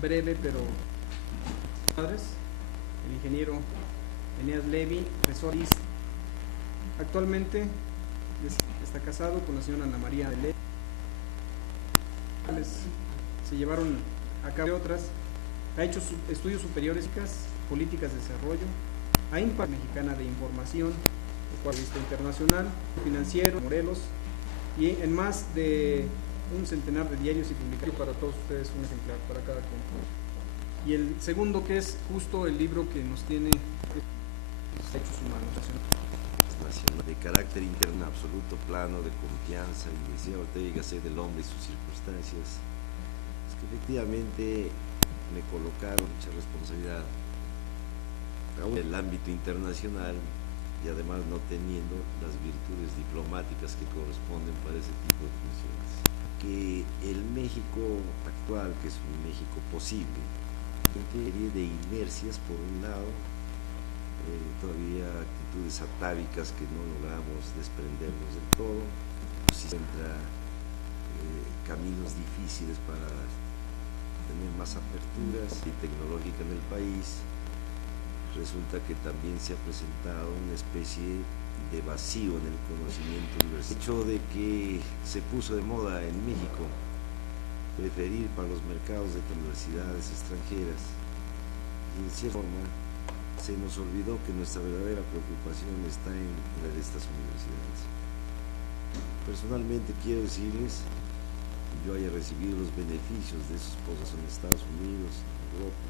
breve, pero padres, el ingeniero Eneas Levy Resoris. Actualmente está casado con la señora Ana María de Levy. Se llevaron a cabo otras. Ha hecho estudios superiores, políticas de desarrollo, ha impartido Mexicana de Información, revista internacional, financiero, Morelos, y en más de un centenar de diarios y publicaciones. Para todos ustedes un ejemplar, para cada quien. Y el segundo, que es justo el libro que nos tiene hechos humanos nacional de carácter interno absoluto, plano, de confianza y deseo Ortega C. del hombre y sus circunstancias. Es que efectivamente me colocaron mucha responsabilidad aún en el ámbito internacional y además no teniendo las virtudes diplomáticas que corresponden para ese tipo de funciones. Que el México actual, que es un México posible, una serie de inercias por un lado, todavía actitudes atávicas que no logramos desprendernos del todo, si encuentra caminos difíciles para tener más aperturas y tecnológica en el país. Resulta que también se ha presentado una especie de vacío en el conocimiento universitario. El hecho de que se puso de moda en México preferir para los mercados de universidades extranjeras y en cierta forma se nos olvidó que nuestra verdadera preocupación está en la de estas universidades. Personalmente quiero decirles que yo haya recibido los beneficios de esos postos en Estados Unidos, en Europa.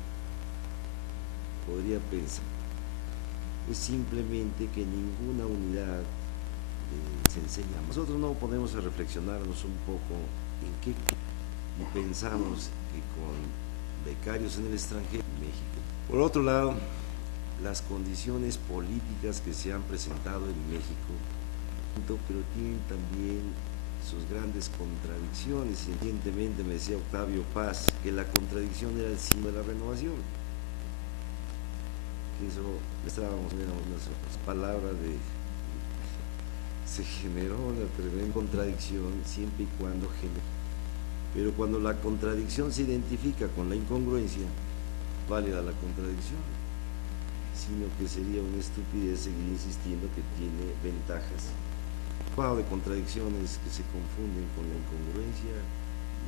Podría pensar, es simplemente que ninguna unidad se enseña. Nosotros no podemos reflexionarnos un poco en qué y pensamos que con becarios en el extranjero, en México. Por otro lado, las condiciones políticas que se han presentado en México, pero tienen también sus grandes contradicciones. Recientemente me decía Octavio Paz que la contradicción era el signo de la renovación. Eso estábamos viendo unas palabras de se generó una tremenda contradicción siempre y cuando genera. Pero cuando la contradicción se identifica con la incongruencia, válida la contradicción, sino que sería una estupidez seguir insistiendo que tiene ventajas. De contradicciones que se confunden con la incongruencia,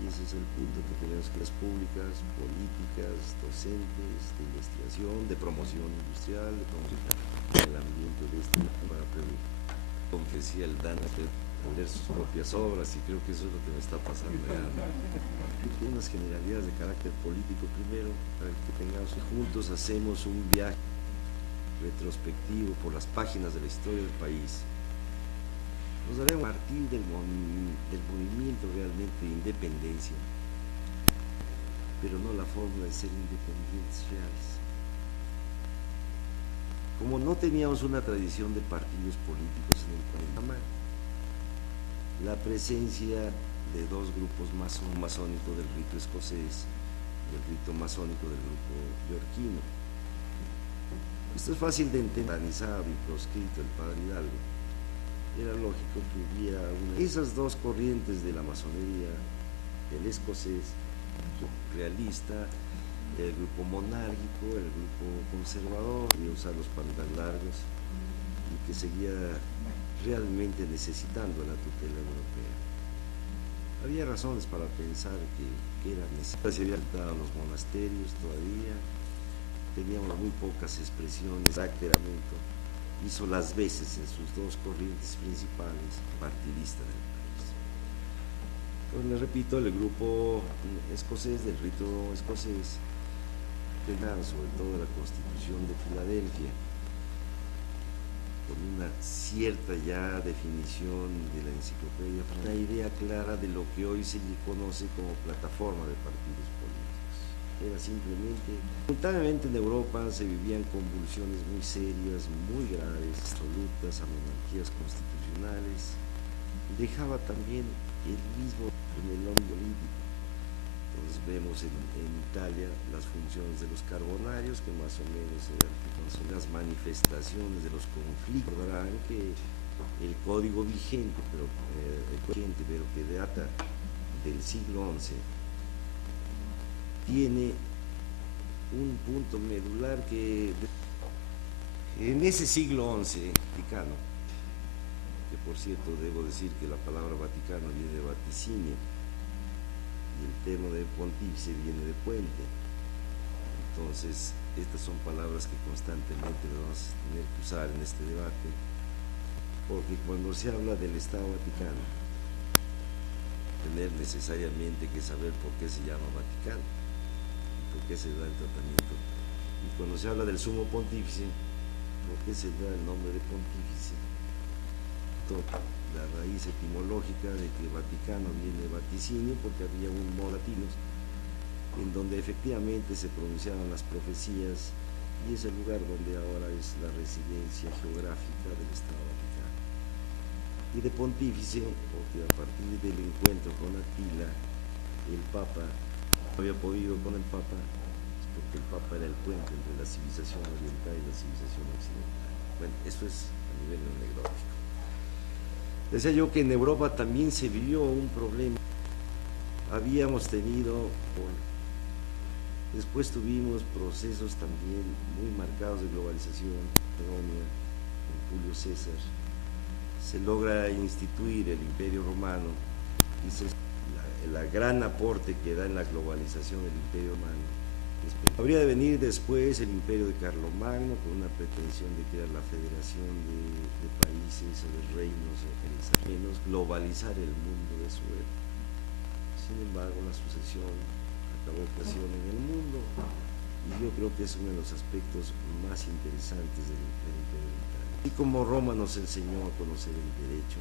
y ese es el punto que tenemos que las públicas, políticas, docentes, de investigación, de promoción industrial, de promoción del ambiente de este para confesía el Dan a leer sus propias obras, y creo que eso es lo que me está pasando ya. Tiene unas generalidades de carácter político primero, para que tengamos juntos hacemos un viaje retrospectivo por las páginas de la historia del país. Nos daremos a partir del movimiento realmente de independencia, pero no la fórmula de ser independientes reales. Como no teníamos una tradición de partidos políticos en el país, la presencia de dos grupos masónicos del rito escocés y el rito masónico del grupo yorquino. Esto es fácil de entender, organizado y proscrito el padre Hidalgo. Era lógico que hubiera esas dos corrientes de la masonería, el escocés realista, el grupo monárquico, el grupo conservador, que usar los pantalones largos y que seguía realmente necesitando la tutela europea. Había razones para pensar que era necesario. Se habían dado los monasterios todavía, teníamos muy pocas expresiones de caracteramento. Hizo las veces en sus dos corrientes principales partidista del país. Pero les repito, el grupo escocés, del rito escocés, tenía sobre todo la Constitución de Filadelfia, con una cierta ya definición de la enciclopedia, una idea clara de lo que hoy se conoce como plataforma de partidos políticos. Era simplemente, simultáneamente en Europa se vivían convulsiones muy serias, muy graves, absolutas, a monarquías constitucionales. Dejaba también el mismo en el hombre político. Entonces vemos en Italia las funciones de los carbonarios, que más o menos son las manifestaciones de los conflictos. Verán que el código vigente, pero que data del siglo XI, tiene un punto medular que en ese siglo XI Vaticano, que por cierto debo decir que la palabra Vaticano viene de vaticinio y el término de pontífice viene de puente. Entonces, estas son palabras que constantemente vamos a tener que usar en este debate, porque cuando se habla del Estado Vaticano, tener necesariamente que saber por qué se llama Vaticano y por qué se da el tratamiento. Y cuando se habla del sumo pontífice, ¿por qué se da el nombre de pontífice? La raíz etimológica de que Vaticano viene de vaticinio, porque había un modo latinos en donde efectivamente se pronunciaban las profecías, y es el lugar donde ahora es la residencia geográfica del Estado Vaticano. Y de pontífice, porque a partir del encuentro con Atila, el Papa no había podido con el Papa, porque el Papa era el puente entre la civilización oriental y la civilización occidental. Bueno, eso es a nivel anecdótico. Decía yo que en Europa también se vivió un problema. Habíamos tenido, después tuvimos procesos también muy marcados de globalización, Macedonia, con Julio César. Se logra instituir el Imperio Romano, y la gran aporte que da en la globalización del Imperio Romano. Habría de venir después el Imperio de Carlomagno, con una pretensión de crear la federación de países o de reinos o menos, globalizar el mundo de su época. Sin embargo, la sucesión acabó ocasión en el mundo, y yo creo que es uno de los aspectos más interesantes del Imperio Británico. Y como Roma nos enseñó a conocer el derecho,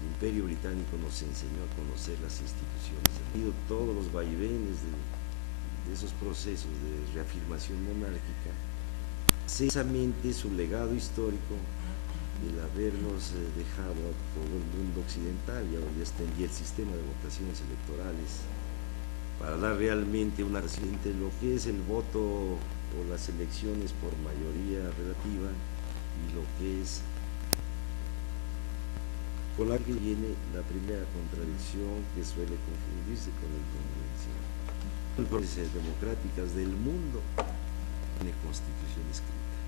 el Imperio Británico nos enseñó a conocer las instituciones. Han habido todos los vaivenes de esos procesos de reafirmación monárquica, precisamente su legado histórico, el habernos dejado a todo el mundo occidental, y ahora ya extendía el sistema de votaciones electorales para dar realmente una entre lo que es el voto o las elecciones por mayoría relativa y lo que es con la que viene la primera contradicción que suele confundirse con el convencional. Procesos democráticas del mundo tiene constitución escrita,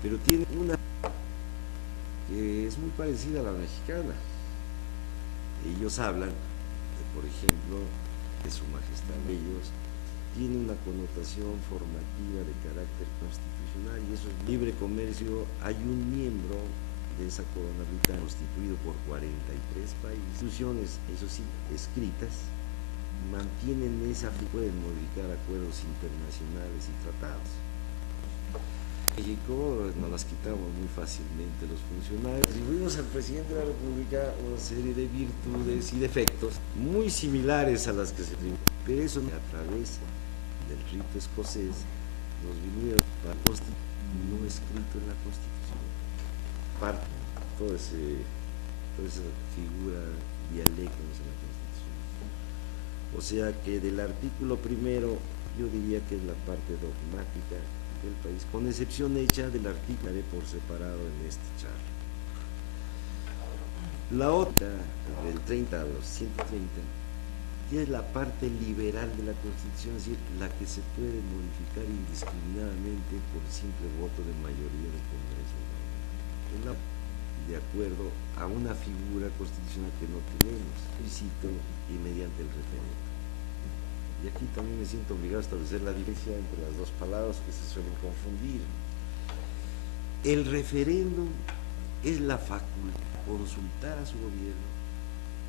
pero tiene una que es muy parecida a la mexicana. Ellos hablan de, por ejemplo, de su majestad. Ellos tiene una connotación formativa de carácter constitucional, y eso es libre comercio. Hay un miembro de esa corona británica constituido por 43 países, instituciones, eso sí, escritas, mantienen esa, pueden modificar acuerdos internacionales y tratados. México nos las quitamos muy fácilmente los funcionarios. Atribuimos al presidente de la República una serie de virtudes y defectos muy similares a las que se atribuyen, pero eso a través del rito escocés nos vinieron para no escrito en la Constitución. Parte toda esa figura dialéctica en la Constitución. O sea que del artículo primero yo diría que es la parte dogmática del país, con excepción hecha del artículo haré por separado en este charla. La otra, del 30 a los 130, que es la parte liberal de la Constitución, es decir, la que se puede modificar indiscriminadamente por el simple voto de mayoría del Congreso, de acuerdo a una figura constitucional que no tenemos, visito y mediante el referéndum. Y aquí también me siento obligado a establecer la diferencia entre las dos palabras que se suelen confundir. El referéndum es la facultad de consultar a su gobierno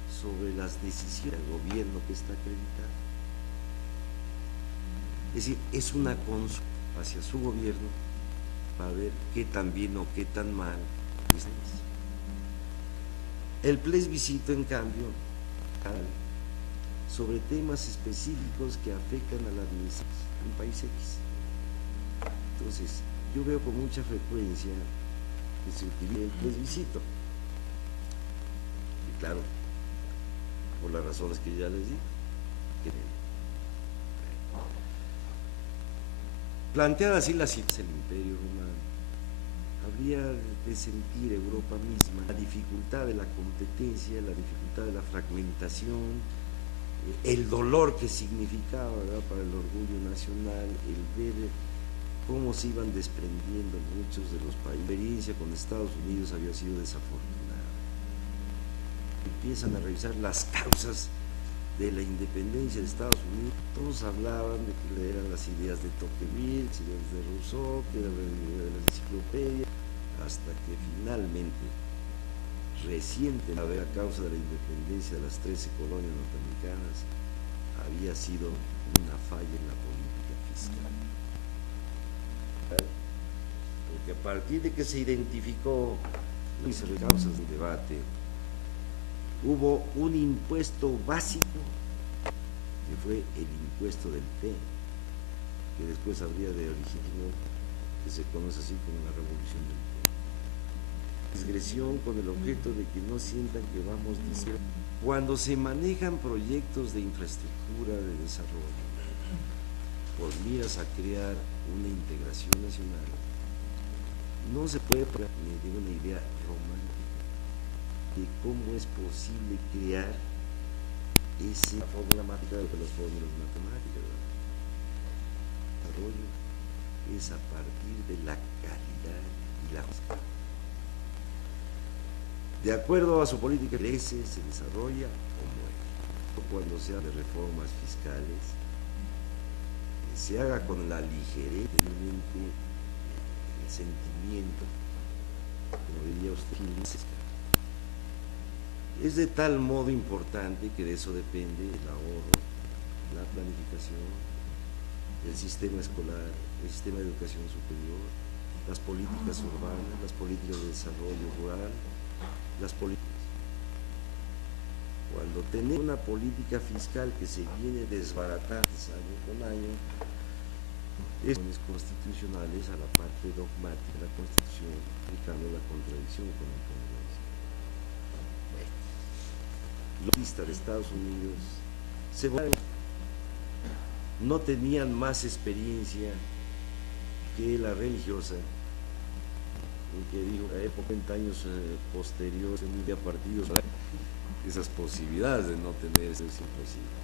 sobre las decisiones del gobierno que está acreditado. Es decir, es una consulta hacia su gobierno para ver qué tan bien o qué tan mal es. El plebiscito, en cambio, sobre temas específicos que afectan a la administración de un país X. Entonces, yo veo con mucha frecuencia que se utiliza el plebiscito. Y claro, por las razones que ya les di. Planteada así la situación del Imperio Romano, habría de sentir Europa misma la dificultad de la competencia, la dificultad de la fragmentación, el dolor que significaba, ¿verdad?, para el orgullo nacional, el ver cómo se iban desprendiendo muchos de los países. La experiencia con Estados Unidos había sido desafortunada. Empiezan a revisar las causas de la independencia de Estados Unidos. Todos hablaban de que eran las ideas de Tocqueville, las ideas de Rousseau, que era de la enciclopedia, hasta que finalmente, reciente, la causa de la independencia de las 13 colonias norteamericanas había sido una falla en la política fiscal. Porque a partir de que se identificó las causas del debate, hubo un impuesto básico que fue el impuesto del té, que después habría de origen que se conoce así como la revolución del té. Transgresión con el objeto de que no sientan que vamos diciendo. Cuando se manejan proyectos de infraestructura, de desarrollo, por miras a crear una integración nacional, no se puede ni de una idea romántica de cómo es posible crear esa fórmula matemática de las fórmulas matemáticas. El desarrollo es a partir de la calidad y la fiscal. De acuerdo a su política, crece, se desarrolla o muere. Cuando se habla de reformas fiscales, se haga con la ligereza, el sentimiento, como diría usted, es de tal modo importante que de eso depende el ahorro, la planificación, el sistema escolar, el sistema de educación superior, las políticas urbanas, las políticas de desarrollo rural, las políticas. Cuando tenemos una política fiscal que se viene desbaratando año con año, es constitucionales a la parte dogmática de la Constitución, aplicando la contradicción con la incongruencia. Los artistas de Estados Unidos no tenían más experiencia que la religiosa, que dijo a época 30 años posteriores, a partidos, esas posibilidades de no tener eso es imposible.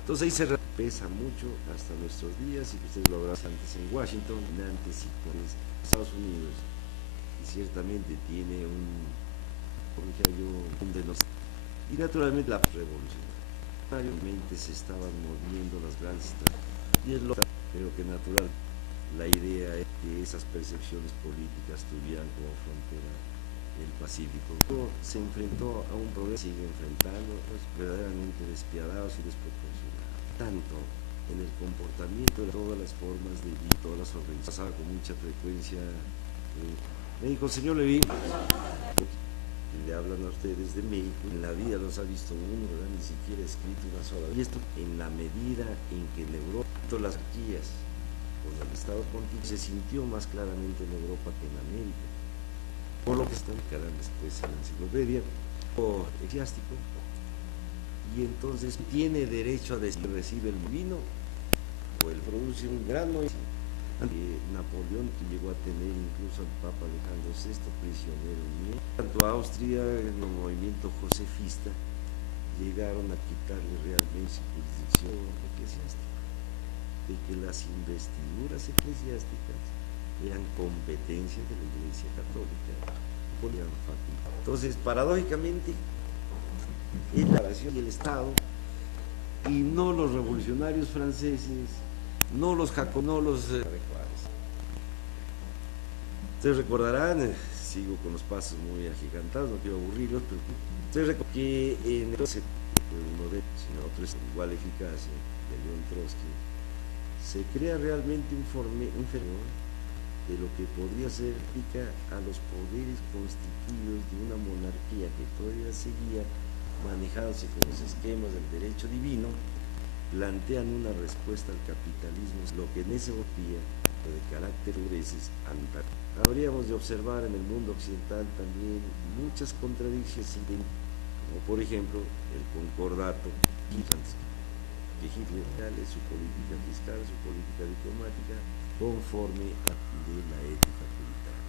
Entonces ahí se pesa mucho hasta nuestros días, y que ustedes lo habrán antes en Washington, antes y con Estados Unidos, y ciertamente tiene y naturalmente la revolución. Realmente se estaban moviendo las grandes y es lo creo que natural. La idea es que esas percepciones políticas tuvieran como frontera el Pacífico. Se enfrentó a un problema, sigue enfrentando, pues, verdaderamente despiadados y desproporcionados, tanto en el comportamiento de todas las formas de vida, todas las organizaciones. Pasaba con mucha frecuencia, me dijo, señor Levy, le hablan a ustedes de México, en la vida los ha visto uno, ¿verdad?, ni siquiera escrito una sola vez. Y esto en la medida en que en Europa todas las guías con el Estado Pontificio se sintió más claramente en Europa que en América, por lo que están quedando después en la enciclopedia o eclesiástico, y entonces tiene derecho a decir recibe el vino o él produce un grano. Napoleón, que llegó a tener incluso al Papa Alejandro VI prisionero, tanto Austria en el movimiento josefista llegaron a quitarle realmente su jurisdicción eclesiástica, de que las investiduras eclesiásticas eran competencia de la Iglesia Católica. Entonces, paradójicamente, es la nación y el Estado, y no los revolucionarios franceses, no los jaconolos de Juárez. Ustedes recordarán, sigo con los pasos muy agigantados, no quiero aburrirlos, pero ustedes recuerdan que en el uno de ellos, sino otro es igual eficacia, de León Trotsky, se crea realmente un fenómeno de lo que podría ser aplica a los poderes constituidos de una monarquía que todavía seguía manejándose con los esquemas del derecho divino. Plantean una respuesta al capitalismo, lo que en ese día de carácter grueses antagónicos. Habríamos de observar en el mundo occidental también muchas contradicciones, como por ejemplo el concordato que Hitler dale su política fiscal, su política diplomática, conforme a de la ética militar.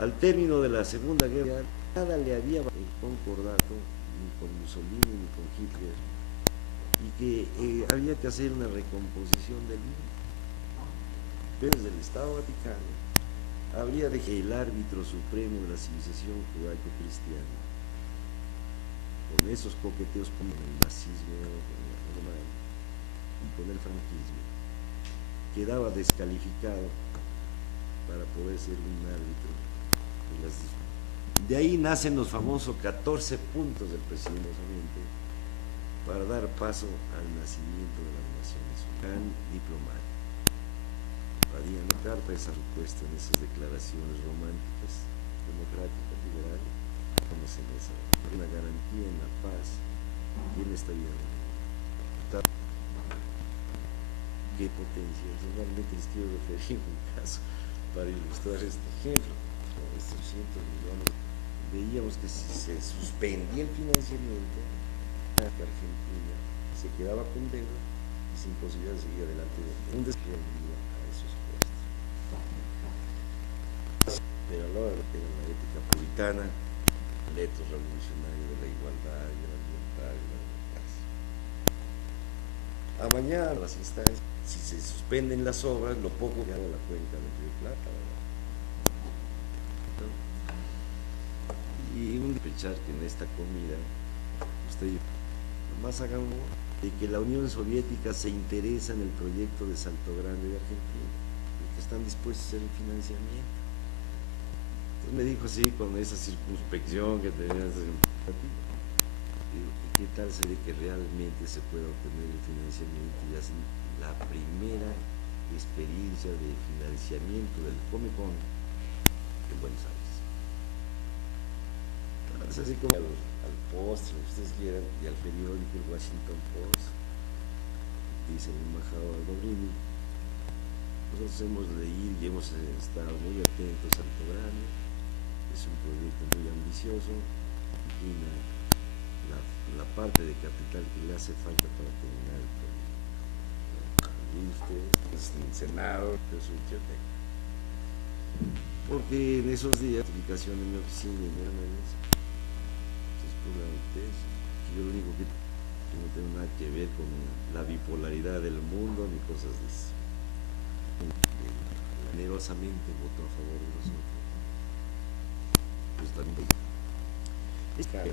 Al término de la Segunda Guerra, nada le había el concordato ni con Mussolini ni con Hitler, y que había que hacer una recomposición del mundo. Pero desde el Estado Vaticano habría de que el árbitro supremo de la civilización judaico-cristiana, con esos coqueteos con el nazismo alemán y con el franquismo, quedaba descalificado para poder ser un árbitro de las disputas. De ahí nacen los famosos 14 puntos del presidente Oriente para dar paso al nacimiento de las Naciones Unidas. Gran diplomático. Harían una carta esa supuesta en esas declaraciones románticas, democráticas, liberales, conocen esa, una garantía en la paz y en esta vida. ¿Qué potencia? Normalmente les quiero referir un caso para ilustrar este ejemplo. Estos 100 millones, veíamos que si se suspendía el financiamiento, Argentina se quedaba con deuda y sin posibilidad de seguir adelante. Un despliegue a esos puestos. Pero a la hora de la ética puritana, el etos revolucionario de la igualdad y de la libertad y la democracia. A mañana las instancias, si se suspenden las obras, lo poco que haga la cuenca del Río Plata, ¿verdad? Y un despechar que en esta comida usted nomás hagan de que la Unión Soviética se interesa en el proyecto de Salto Grande de Argentina y que están dispuestos a hacer el financiamiento. Entonces me dijo así, con esa circunspección que tenía esa expectativa. Digo, ¿y qué tal sería que realmente se pueda obtener el financiamiento? Y así la primera experiencia de financiamiento del Comecon en Buenos Aires. Es así como al Post, lo que ustedes quieran, y al periódico el Washington Post, dice el embajador Dobrini, nosotros hemos leído y hemos estado muy atentos al programa, es un proyecto muy ambicioso, y la parte de capital que le hace falta para terminar el proyecto. Y usted, es el Senado, es un teoteca. Porque en esos días, publicación en mi oficina y me yo lo único que no tengo nada que ver con la bipolaridad del mundo ni cosas de eso. Generosamente votó a favor de nosotros. Pues también es que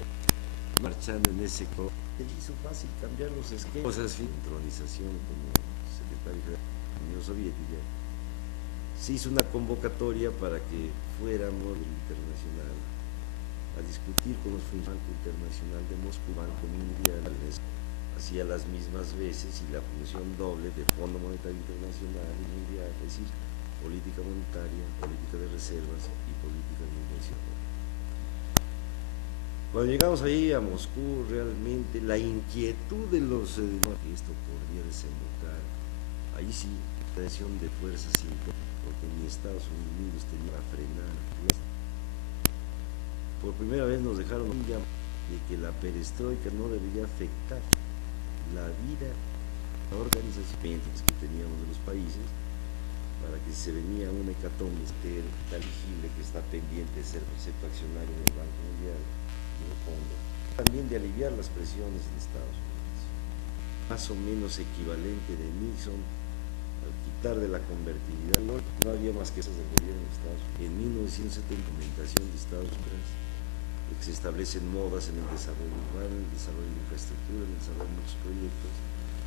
marchando en ese coro, él hizo fácil cambiar los esquemas. Cosas de intronización como secretario de la Unión Soviética. Se hizo una convocatoria para que fuéramos internacional a discutir con los funcionarios internacional de Moscú, Banco Mundial, hacía las mismas veces y la función doble de Fondo Monetario Internacional y Mundial, es decir, política monetaria, política de reservas y política de inversión. Cuando llegamos ahí a Moscú, realmente la inquietud de los que esto podría desembocar, ahí sí, presión de fuerzas porque ni Estados Unidos tenía a frenar. Por primera vez nos dejaron un llamado de que la perestroika no debería afectar la vida, la organización que teníamos de los países, para que si se venía una hecatombe tangible que está pendiente de ser precepto accionario en el Banco Mundial y en el fondo, también de aliviar las presiones de Estados Unidos. Más o menos equivalente de Nixon al quitar de la convertibilidad, no había más que esas del gobierno de Estados Unidos. En 1970, implementación de Estados Unidos, que se establecen modas en el desarrollo urbano, en el desarrollo de infraestructura, en el desarrollo de muchos proyectos,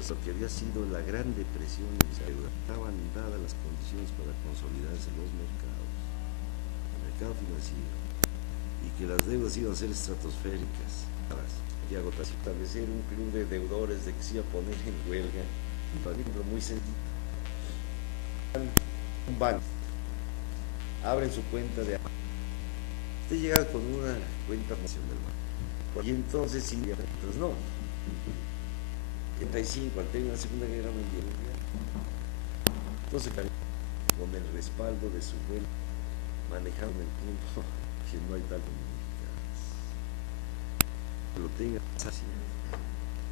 lo que había sido la gran depresión en la deuda. Estaban dadas las condiciones para consolidarse los mercados, el mercado financiero, y que las deudas iban a ser estratosféricas. Santiago, establecer un club de deudores de que se iba a poner en huelga, por ejemplo, muy sencillo. Un banco, abren su cuenta de... Usted llega con una cuenta nacional del banco, y entonces sí, pues no. 35, al término de la Segunda Guerra Mundial, entonces con el respaldo de su vuelo, manejando el tiempo que no hay tal comunicadas. Lo tenga así,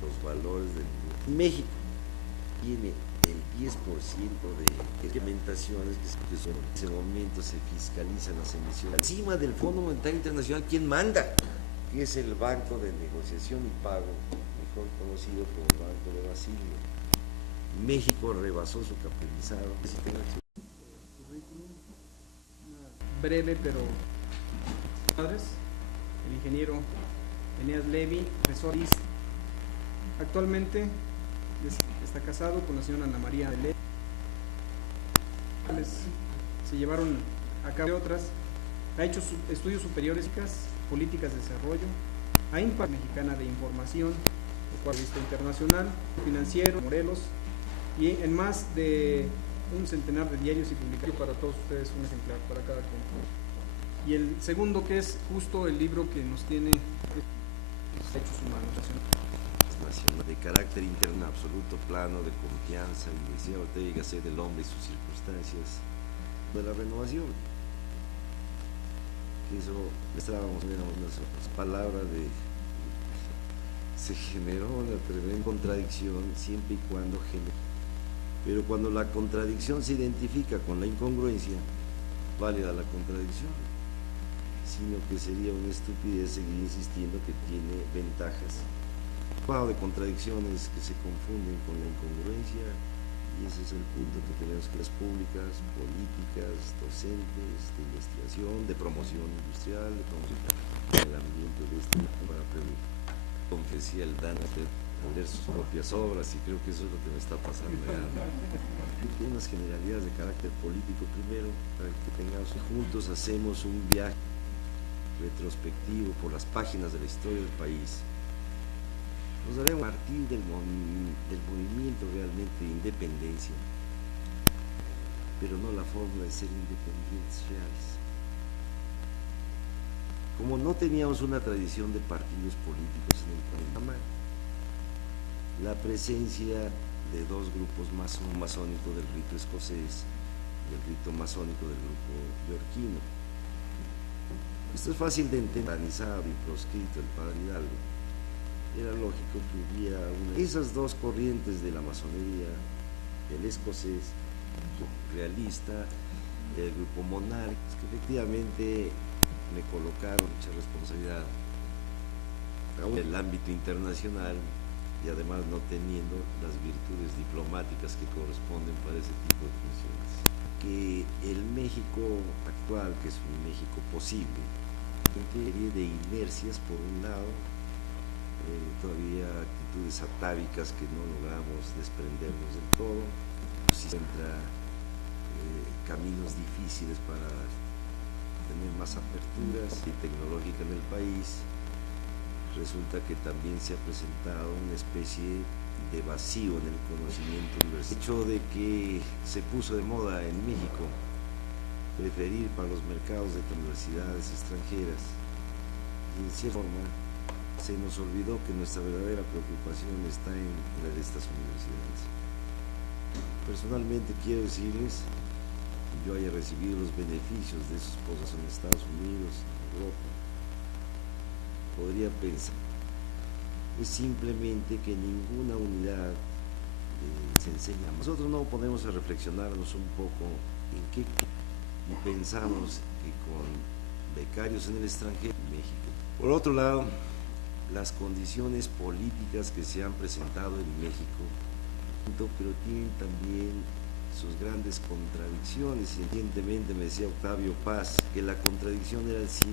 los valores del mundo. México tiene el 10% de implementaciones que son, en ese momento se fiscalizan las emisiones. Encima del Fondo Monetario Internacional, ¿quién manda? que es el Banco de Negociación y Pago, mejor conocido como Banco de Basilio. México rebasó su capitalizado. Breve, pero padres, el ingeniero Eneas Levy, resortista. Actualmente está casado con la señora Ana María de Levy. Se llevaron a cabo otras, ha hecho estudios superiores, políticas de desarrollo, a Impact Mexicana de Información, revista internacional, financiero, Morelos, y en más de un centenar de diarios y publicaciones. Para todos ustedes un ejemplar, para cada quien. Y el segundo, que es justo el libro que nos tiene hechos humanos, nacional de carácter interno absoluto, plano de confianza y decía Ortega C. del hombre y sus circunstancias de la renovación. Que eso estábamos viendo unas palabras de se generó una tremenda contradicción siempre y cuando pero cuando la contradicción se identifica con la incongruencia, válida la contradicción, sino que sería una estupidez seguir insistiendo que tiene ventajas. De contradicciones que se confunden con la incongruencia, y ese es el punto que tenemos que las públicas, políticas, docentes, de investigación, de promoción industrial, de promoción del ambiente de para confesía el Dan a leer sus propias obras, y creo que eso es lo que me está pasando. Tiene unas generalidades de carácter político primero, para que tengamos juntos hacemos un viaje retrospectivo por las páginas de la historia del país. Nos daremos a partir del movimiento realmente de independencia, pero no la forma de ser independientes reales. Como no teníamos una tradición de partidos políticos en el país, la presencia de dos grupos masónicos del rito escocés y el rito masónico del grupo yorquino. Esto es fácil de entender, organizado y proscrito el padre Hidalgo. Era lógico que hubiera esas dos corrientes de la masonería, el escocés realista, el grupo monárquico, que efectivamente me colocaron mucha responsabilidad en el ámbito internacional y además no teniendo las virtudes diplomáticas que corresponden para ese tipo de funciones. Que el México actual, que es un México posible, una serie de inercias por un lado, todavía actitudes atávicas que no logramos desprendernos del todo, si encuentra caminos difíciles para tener más aperturas y tecnológica en el país. Resulta que también se ha presentado una especie de vacío en el conocimiento universitario. El hecho de que se puso de moda en México preferir para los mercados de universidades extranjeras, y en cierta forma se nos olvidó que nuestra verdadera preocupación está en la de estas universidades. Personalmente quiero decirles que yo haya recibido los beneficios de esos posgrados en Estados Unidos, en Europa. Podría pensar es simplemente que ninguna unidad se enseña. Nosotros no podemos reflexionarnos un poco en qué y pensamos que con becarios en el extranjero, en México. Por otro lado, las condiciones políticas que se han presentado en México, pero tienen también sus grandes contradicciones. Recientemente me decía Octavio Paz que la contradicción era el